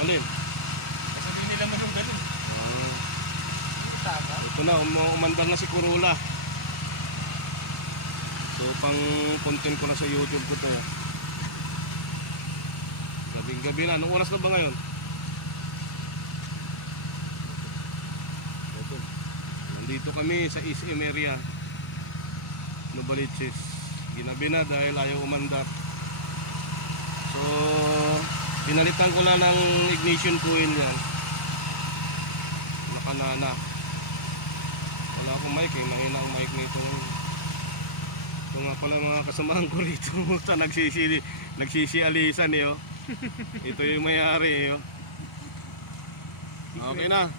Alin? Kasi hindi nila manugal eh. Tama. Ito na, umandar na si Corolla. So pang content ko na sa YouTube ko to. Gabing gabi na. Anong oras na ba ngayon? Ito. Nandito kami sa SM area, Novaliches. Ginabi na dahil ayaw umandar. So pinalitan ko lang ng ignition coil yan. Nakanana. Wala akong mic eh, mahina ang mic nito. Ito nga pala mga kasamahan ko rito sa nagsisialisan eh oh. Ito yung mayari eh oh. Okay na.